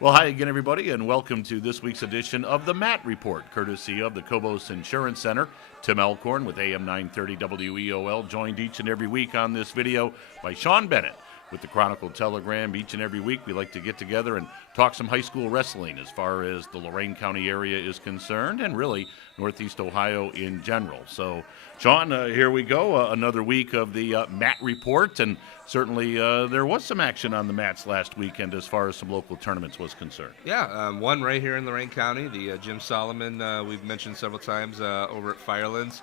Well, hi again, everybody, and welcome to this week's edition of the Matt Report, courtesy of the Cobos Insurance Center. Tim Alcorn with AM 930 WEOL, joined each and every week on this video by Shaun Bennett with the Chronicle Telegram. Each and every week we like to get together and talk some high school wrestling as far as the Lorain County area is concerned, and really Northeast Ohio in general. So, Shaun, here we go, another week of the Matt Report, and certainly there was some action on the mats last weekend as far as some local tournaments was concerned. Yeah, one right here in Lorain County, the Jim Solomon, we've mentioned several times, over at Firelands.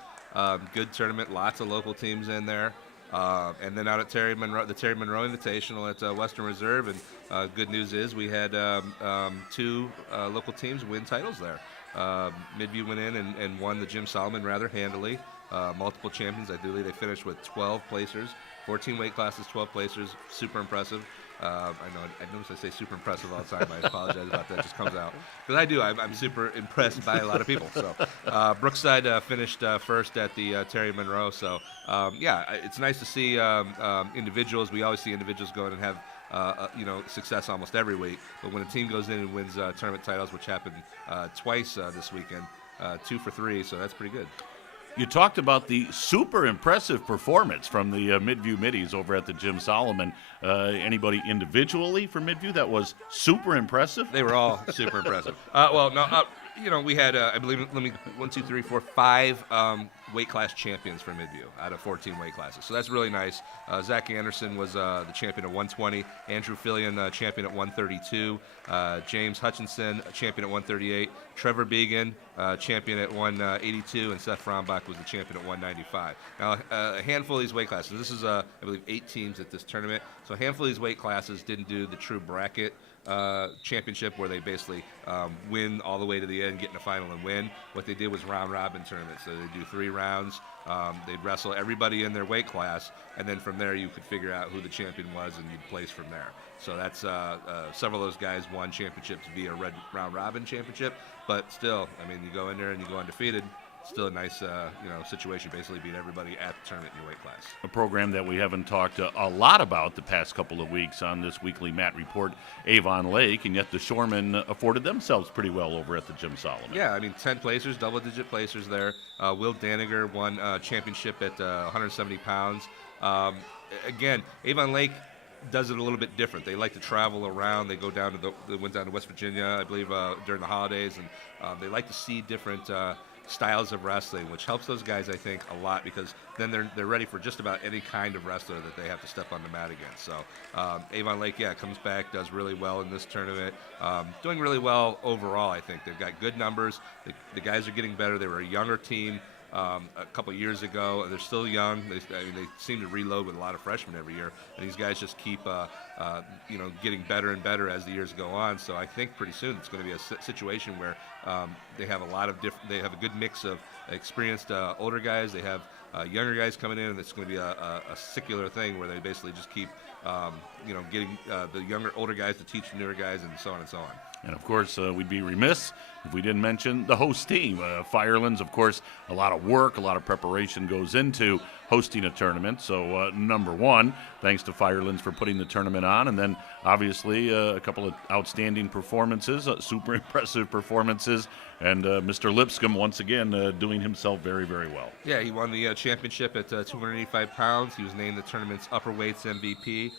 Good tournament, lots of local teams in there. And then out at the Terry Monroe Invitational at Western Reserve. And good news is we had two local teams win titles there. Midview went in and won the Jim Solomon rather handily. Multiple champions. I believe they finished with 12 placers, 14 weight classes, 12 placers. Super impressive. I notice I say super impressive all the time. I apologize about that. It just comes out. Because I do. I'm super impressed by a lot of people. So Brookside finished first at the Terry Monroe. So, it's nice to see individuals. We always see individuals go in and have success almost every week. But when a team goes in and wins tournament titles, which happened twice this weekend, 2 for 3, so that's pretty good. You talked about the super impressive performance from the Midview Middies over at the Jim Solomon. Anybody individually for Midview that was super impressive? They were all super impressive. We had, I believe, 5 weight class champions for Midview out of 14 weight classes. So that's really nice. Zach Anderson was the champion at 120. Andrew Fillion, champion at 132. James Hutchinson, champion at 138. Trevor Began, champion at 182. And Seth Frombach was the champion at 195. Now, a handful of these weight classes, this is, I believe, 8 teams at this tournament. So a handful of these weight classes didn't do the true bracket championship where they basically win all the way to the end, get in the final and win. What they did was round robin tournaments. So they do 3 rounds. They'd wrestle everybody in their weight class, and then from there you could figure out who the champion was and you'd place from there. So that's several of those guys won championships via red round robin championship, but still, I mean, you go in there and you go undefeated. Still a nice, situation. Basically, beat everybody at the tournament in your weight class. A program that we haven't talked a lot about the past couple of weeks on this weekly Matt Report, Avon Lake, and yet the Shoremen afforded themselves pretty well over at the Jim Solomon. Yeah, I mean, 10 placers, double-digit placers there. Will Daniger won championship at 170 pounds. Again, Avon Lake does it a little bit different. They like to travel around. They go down to they went down to West Virginia, I believe, during the holidays, and they like to see different styles of wrestling, which helps those guys, I think, a lot, because then they're ready for just about any kind of wrestler that they have to step on the mat against. So Avon Lake, comes back, does really well in this tournament, doing really well overall. I think they've got good numbers. The guys are getting better. They were a younger team a couple years ago. They're still young. They seem to reload with a lot of freshmen every year, and these guys just keep getting better and better as the years go on. So I think pretty soon it's going to be a situation where they have a lot of they have a good mix of experienced older guys. They have younger guys coming in, and it's going to be a circular thing where they basically just keep getting the older guys to teach the newer guys, and so on and so on. And, of course, we'd be remiss if we didn't mention the host team. Firelands, of course, a lot of work, a lot of preparation goes into hosting a tournament. So, number one, thanks to Firelands for putting the tournament on. And then, obviously, a couple of outstanding performances, super impressive performances. And Mr. Lipscomb, once again, doing himself very, very well. Yeah, he won the championship at 285 pounds. He was named the tournament's upper weights MVP.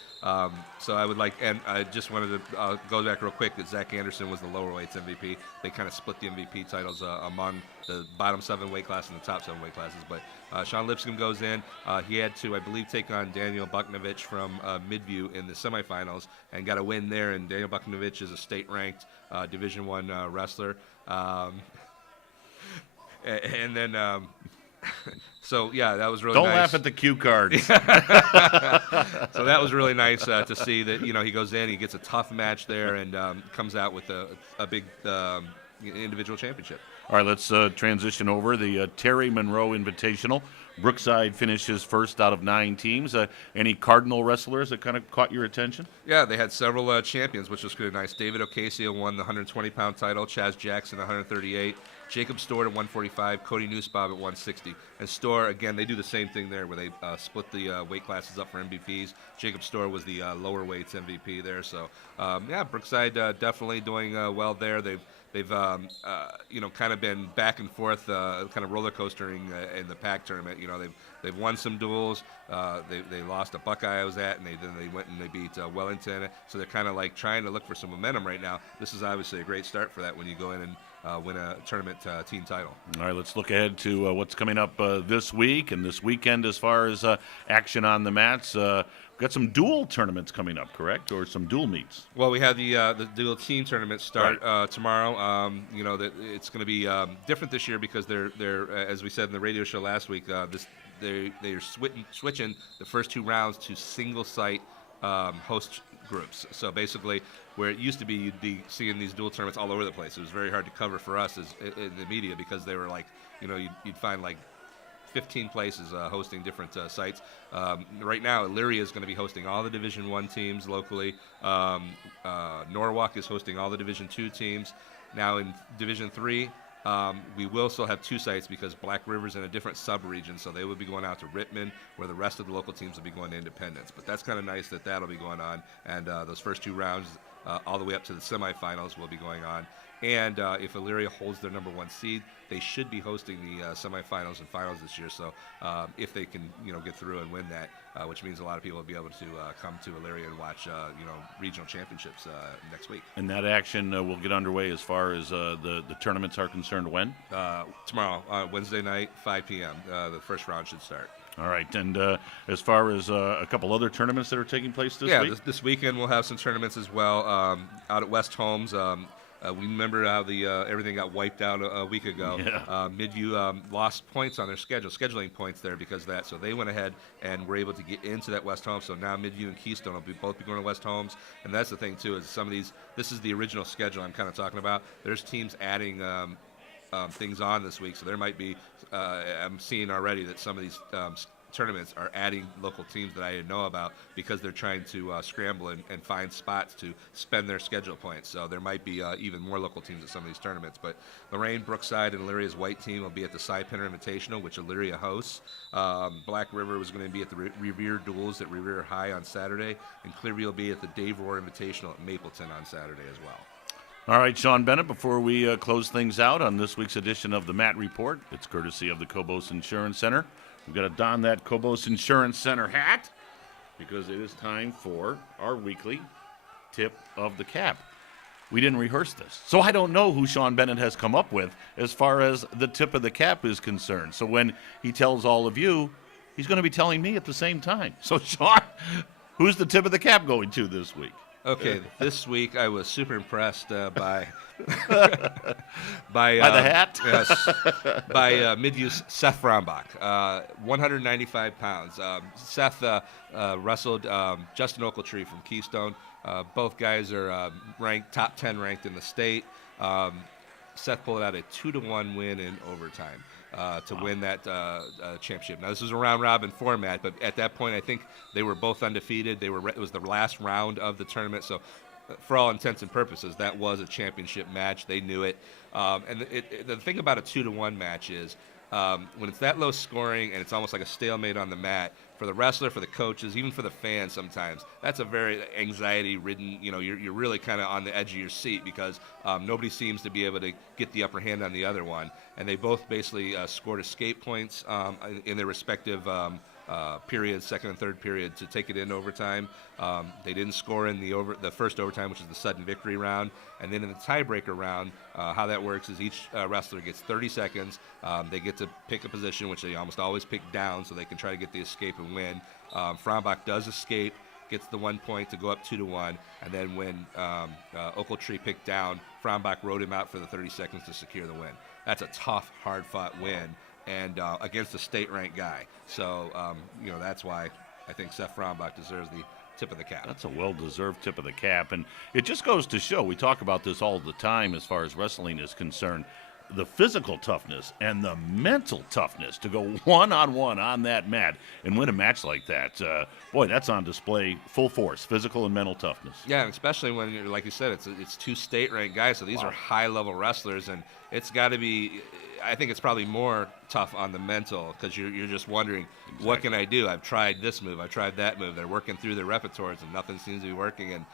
So I would like, and I just wanted to go back real quick that Zach Anderson was the lower weights MVP. They kind of split the MVP titles among the bottom 7 weight classes and the top 7 weight classes. But Shaun Lipscomb goes in. He had to, I believe, take on Daniel Buknovich from Midview in the semifinals and got a win there. And Daniel Buknovich is a state-ranked Division I wrestler. And then, so yeah, that was really nice. Don't laugh at the cue cards. So that was really nice to see that, he goes in, he gets a tough match there, and comes out with a big, individual championship. All right, let's transition over. The Terry Monroe Invitational. Brookside finishes first out of 9 teams. Any Cardinal wrestlers that kind of caught your attention? Yeah, they had several champions, which was really nice. David Ocasio won the 120-pound title. Chaz Jackson, 138. Jacob Storr at 145. Cody Newsbob at 160. And Storr, again, they do the same thing there where they split the weight classes up for MVPs. Jacob Storr was the lower weights MVP there. So, Brookside definitely doing well there. They've kind of been back and forth, kind of roller coastering in the PAC tournament. They've won some duels. They lost a Buckeye I was at, and then they went and they beat Wellington. So they're kind of like trying to look for some momentum right now. This is obviously a great start for that when you go in and win a tournament team title. All right, let's look ahead to what's coming up this week and this weekend as far as action on the mats. We've got some dual tournaments coming up, correct? Or some dual meets? Well, we have the dual team tournament start tomorrow. It's going to be different this year because they're as we said in the radio show last week, they're switching the first 2 rounds to single site host groups. So basically, where it used to be, you'd be seeing these dual tournaments all over the place. It was very hard to cover for us in the media because they were like, you'd find like 15 places hosting different sites. Right now, Elyria is going to be hosting all the Division I teams locally. Norwalk is hosting all the Division II teams. Now in Division III, we will still have 2 sites because Black River's in a different sub-region, so they will be going out to Rittman, where the rest of the local teams will be going to Independence. But that's kind of nice that that'll be going on, and those first 2 rounds, all the way up to the semifinals, will be going on. And if Elyria holds their number 1 seed, they should be hosting the semifinals and finals this year. So if they can, get through and win that, which means a lot of people will be able to come to Elyria and watch, regional championships next week. And that action will get underway as far as the tournaments are concerned when? Tomorrow, Wednesday night, 5 p.m. The first round should start. All right, and as far as a couple other tournaments that are taking place this week? Yeah, this weekend we'll have some tournaments as well out at West Holmes. We remember how everything got wiped out a week ago. Yeah. Midview lost points on their scheduling points there because of that. So they went ahead and were able to get into that West Holmes. So now Midview and Keystone will both be going to West Holmes. And that's the thing, too, is some of these, this is the original schedule I'm kind of talking about. There's teams adding things on this week. So there might be, I'm seeing already that some of these tournaments are adding local teams that I didn't know about because they're trying to scramble and find spots to spend their schedule points. So there might be even more local teams at some of these tournaments. But Lorraine, Brookside, and Elyria's white team will be at the Cy Pinner Invitational, which Elyria hosts. Black River was going to be at the Revere Duels at Revere High on Saturday, and Clearview will be at the Dave Rohr Invitational at Mapleton on Saturday as well. All right, Shaun Bennett, before we close things out on this week's edition of the Matt Report, it's courtesy of the Cobos Insurance Center. We've got to don that Cobos Insurance Center hat because it is time for our weekly tip of the cap. We didn't rehearse this, so I don't know who Shaun Bennett has come up with as far as the tip of the cap is concerned. So when he tells all of you, he's going to be telling me at the same time. So, Shaun, who's the tip of the cap going to this week? Okay, this week I was super impressed by by the hat. Yes, by Midview's Seth Frombach, 195 pounds. Seth wrestled Justin Ochiltree from Keystone. Both guys are top 10 ranked in the state. Seth pulled out a 2-1 win in overtime to win that championship. Now, this was a round-robin format, but at that point, I think they were both undefeated. It was the last round of the tournament, so for all intents and purposes, that was a championship match. They knew it. And the thing about a 2-1 match is when it's that low scoring and it's almost like a stalemate on the mat, for the wrestler, for the coaches, even for the fans sometimes, that's a very anxiety-ridden, you're really kind of on the edge of your seat because nobody seems to be able to get the upper hand on the other one. And they both basically scored escape points in their respective periods, second and third period, to take it in overtime. They didn't score in the first overtime, which is the sudden victory round. And then in the tiebreaker round, how that works is each wrestler gets 30 seconds. They get to pick a position, which they almost always pick down, so they can try to get the escape and win. Frombach does escape, gets the 1 point to go up 2-1, and then when Ochiltree picked down, Frombach rode him out for the 30 seconds to secure the win. That's a tough, hard-fought win, and against a state-ranked guy. So, that's why I think Seth Frombach deserves tip of the cap. That's a well-deserved tip of the cap. And it just goes to show, we talk about this all the time as far as wrestling is concerned, the physical toughness and the mental toughness to go one-on-one on that mat and win a match like that. Boy, that's on display full force, physical and mental toughness. Yeah, and especially when, you're, like you said, it's 2 state-ranked guys, so these are high-level wrestlers, and it's got to be, I think it's probably more tough on the mental because you're just wondering, what can I do? I've tried this move, I've tried that move. They're working through their repertoires, and nothing seems to be working, and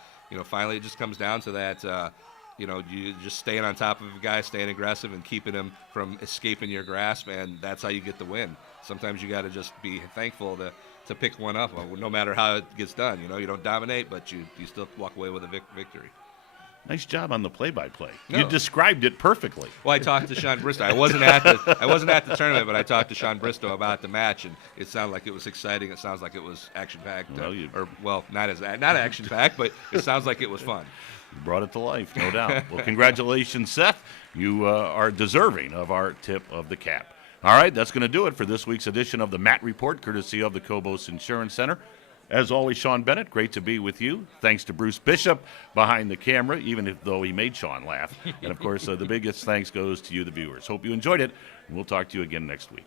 finally it just comes down to that. You just staying on top of a guy, staying aggressive, and keeping him from escaping your grasp, and that's how you get the win. Sometimes you got to just be thankful to pick one up, no matter how it gets done. You don't dominate, but you still walk away with a victory. Nice job on the play-by-play. No. You described it perfectly. Well, I talked to Shaun Bristow. I wasn't at the tournament, but I talked to Shaun Bristow about the match, and it sounded like it was exciting. It sounds like it was action-packed. Not action-packed, but it sounds like it was fun. You brought it to life, no doubt. Well, congratulations, Seth. You are deserving of our tip of the cap. All right, that's going to do it for this week's edition of the Matt Report, courtesy of the Cobos Insurance Center. As always, Shaun Bennett, great to be with you. Thanks to Bruce Bishop behind the camera, even though he made Shaun laugh. And, of course, the biggest thanks goes to you, the viewers. Hope you enjoyed it, and we'll talk to you again next week.